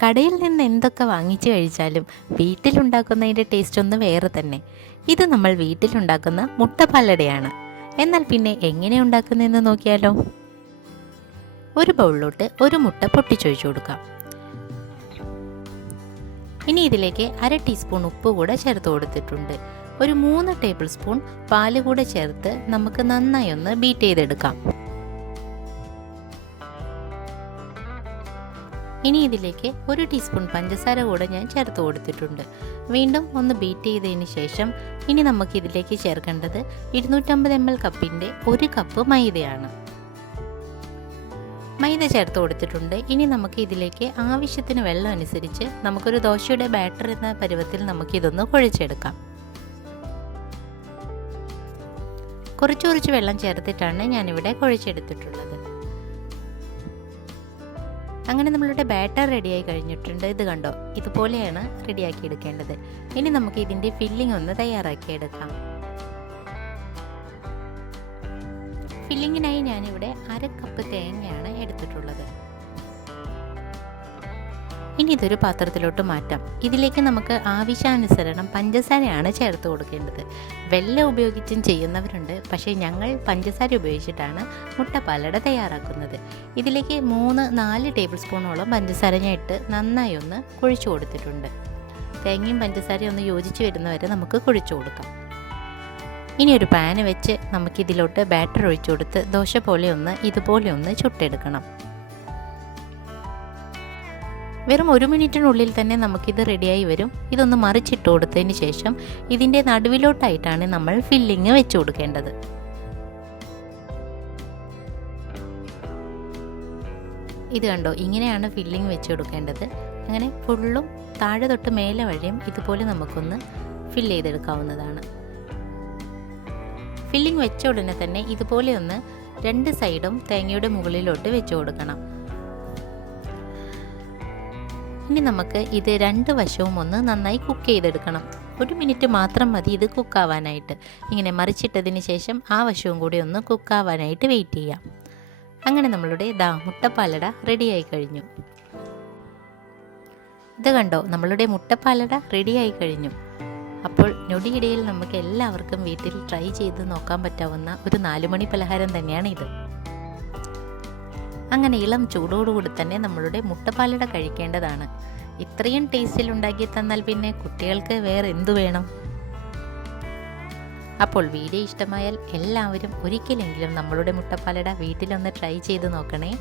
കടയിൽ നിന്ന് എന്തൊക്കെ വാങ്ങിച്ചു കഴിച്ചാലും വീട്ടിലുണ്ടാക്കുന്നതിൻ്റെ ടേസ്റ്റ് ഒന്ന് വേറെ തന്നെ. ഇത് നമ്മൾ വീട്ടിലുണ്ടാക്കുന്ന മുട്ടപ്പാലടയാണ്. എന്നാൽ പിന്നെ എങ്ങനെ ഉണ്ടാക്കുന്നതെന്ന് നോക്കിയാലോ. ഒരു ബൗളിലോട്ട് ഒരു മുട്ട പൊട്ടിച്ചൊഴിച്ചു കൊടുക്കാം. ഇനി ഇതിലേക്ക് 1/2 ടീസ്പൂൺ ഉപ്പ് കൂടെ ചേർത്ത് കൊടുത്തിട്ടുണ്ട്. ഒരു 3 ടേബിൾ സ്പൂൺ പാല് കൂടെ ചേർത്ത് നമുക്ക് നന്നായി ഒന്ന് ബീറ്റ് ചെയ്തെടുക്കാം. ഇനി ഇതിലേക്ക് 1 ടീസ്പൂൺ പഞ്ചസാര കൂടെ ഞാൻ ചേർത്ത് കൊടുത്തിട്ടുണ്ട്. വീണ്ടും ഒന്ന് ബീറ്റ് ചെയ്തതിന് ശേഷം ഇനി നമുക്ക് ഇതിലേക്ക് ചേർക്കേണ്ടത് 250 ml കപ്പിൻ്റെ 1 കപ്പ് മൈദയാണ്. മൈദ ചേർത്ത് കൊടുത്തിട്ടുണ്ട്. ഇനി നമുക്ക് ഇതിലേക്ക് ആവശ്യത്തിന് വെള്ളം അനുസരിച്ച് നമുക്കൊരു ദോശയുടെ ബാറ്റർ എന്ന പരുവത്തിൽ നമുക്കിതൊന്ന് കുഴച്ചെടുക്കാം. കുറച്ച് വെള്ളം ചേർത്തിട്ടാണ് ഞാനിവിടെ കുഴച്ചെടുത്തിട്ടുള്ളത്. അങ്ങനെ നമ്മളുടെ ബാറ്റർ റെഡിയായി കഴിഞ്ഞിട്ടുണ്ട്. ഇത് കണ്ടോ, ഇതുപോലെയാണ് റെഡിയാക്കി എടുക്കേണ്ടത്. ഇനി നമുക്ക് ഇതിൻ്റെ ഫില്ലിംഗ് ഒന്ന് തയ്യാറാക്കിയെടുക്കാം. ഫില്ലിങ്ങിനായി ഞാനിവിടെ 1/2 കപ്പ് തേങ്ങയാണ് എടുത്തിട്ടുള്ളത്. ഇനി ഇതൊരു പാത്രത്തിലോട്ട് മാറ്റാം. ഇതിലേക്ക് നമുക്ക് ആവശ്യാനുസരണം പഞ്ചസാരയാണ് ചേർത്ത് കൊടുക്കേണ്ടത്. വെല്ലം ഉപയോഗിച്ചും ചെയ്യുന്നവരുണ്ട്, പക്ഷേ ഞങ്ങൾ പഞ്ചസാര ഉപയോഗിച്ചിട്ടാണ് മുട്ടപ്പാലട തയ്യാറാക്കുന്നത്. ഇതിലേക്ക് 3-4 ടേബിൾ സ്പൂണോളം പഞ്ചസാര ഞാൻ ഇട്ട് നന്നായി ഒന്ന് കുഴിച്ചു കൊടുത്തിട്ടുണ്ട്. തേങ്ങയും പഞ്ചസാരയും ഒന്ന് യോജിച്ച് വരുന്നവരെ നമുക്ക് കുഴിച്ചു കൊടുക്കാം. ഇനി ഒരു പാന് വെച്ച് നമുക്കിതിലോട്ട് ബാറ്റർ ഒഴിച്ചു കൊടുത്ത് ദോശ പോലെ ഇതുപോലെ ഒന്ന് ചുട്ടെടുക്കണം. വെറും 1 മിനിറ്റിനുള്ളിൽ തന്നെ നമുക്കിത് റെഡിയായി വരും. ഇതൊന്ന് മറിച്ചിട്ട് കൊടുത്തതിന് ശേഷം ഇതിൻ്റെ നടുവിലോട്ടായിട്ടാണ് നമ്മൾ ഫില്ലിങ് വെച്ച് കൊടുക്കേണ്ടത്. ഇത് കണ്ടോ, ഇങ്ങനെയാണ് ഫില്ലിങ് വെച്ച് കൊടുക്കേണ്ടത്. അങ്ങനെ ഫുള്ളും താഴെ തൊട്ട് മേലെ വഴിയും ഇതുപോലെ നമുക്കൊന്ന് ഫില്ല് ചെയ്തെടുക്കാവുന്നതാണ്. ഫില്ലിങ് വെച്ച ഉടനെ തന്നെ ഇതുപോലെ ഒന്ന് 2 സൈഡും തേങ്ങയുടെ മുകളിലോട്ട് വെച്ച് കൊടുക്കണം. ഇനി നമുക്ക് ഇത് 2 വശവും ഒന്ന് നന്നായി കുക്ക് ചെയ്തെടുക്കണം. 1 മിനിറ്റ് മാത്രം മതി ഇത് കുക്കാവാനായിട്ട്. ഇങ്ങനെ മറിച്ചിട്ടതിന് ശേഷം ആ വശവും കൂടി ഒന്ന് കുക്കാവാനായിട്ട് വെയിറ്റ് ചെയ്യാം. അങ്ങനെ നമ്മളുടെ മുട്ടപ്പാലട റെഡിയായി കഴിഞ്ഞു. ഇത് കണ്ടോ, നമ്മളുടെ മുട്ടപ്പാലട റെഡിയായി കഴിഞ്ഞു. അപ്പോൾ ഞൊടിയിടയിൽ നമുക്ക് എല്ലാവർക്കും വീട്ടിൽ ട്രൈ ചെയ്ത് നോക്കാൻ പറ്റാവുന്ന ഒരു 4 മണി പലഹാരം തന്നെയാണ് ഇത്. അങ്ങനെ ഇളം ചൂടോടുകൂടി തന്നെ നമ്മളുടെ മുട്ടപ്പാലട കഴിക്കേണ്ടതാണ്. ഇത്രയും ടേസ്റ്റിൽ ഉണ്ടാക്കി തന്നാൽ പിന്നെ കുട്ടികൾക്ക് വേറെ എന്തു വേണം. അപ്പോൾ വീഡിയോ ഇഷ്ടമായാൽ എല്ലാവരും ഒരിക്കലെങ്കിലും നമ്മളുടെ മുട്ടപ്പാലട വീട്ടിലൊന്ന് ട്രൈ ചെയ്ത് നോക്കണേ.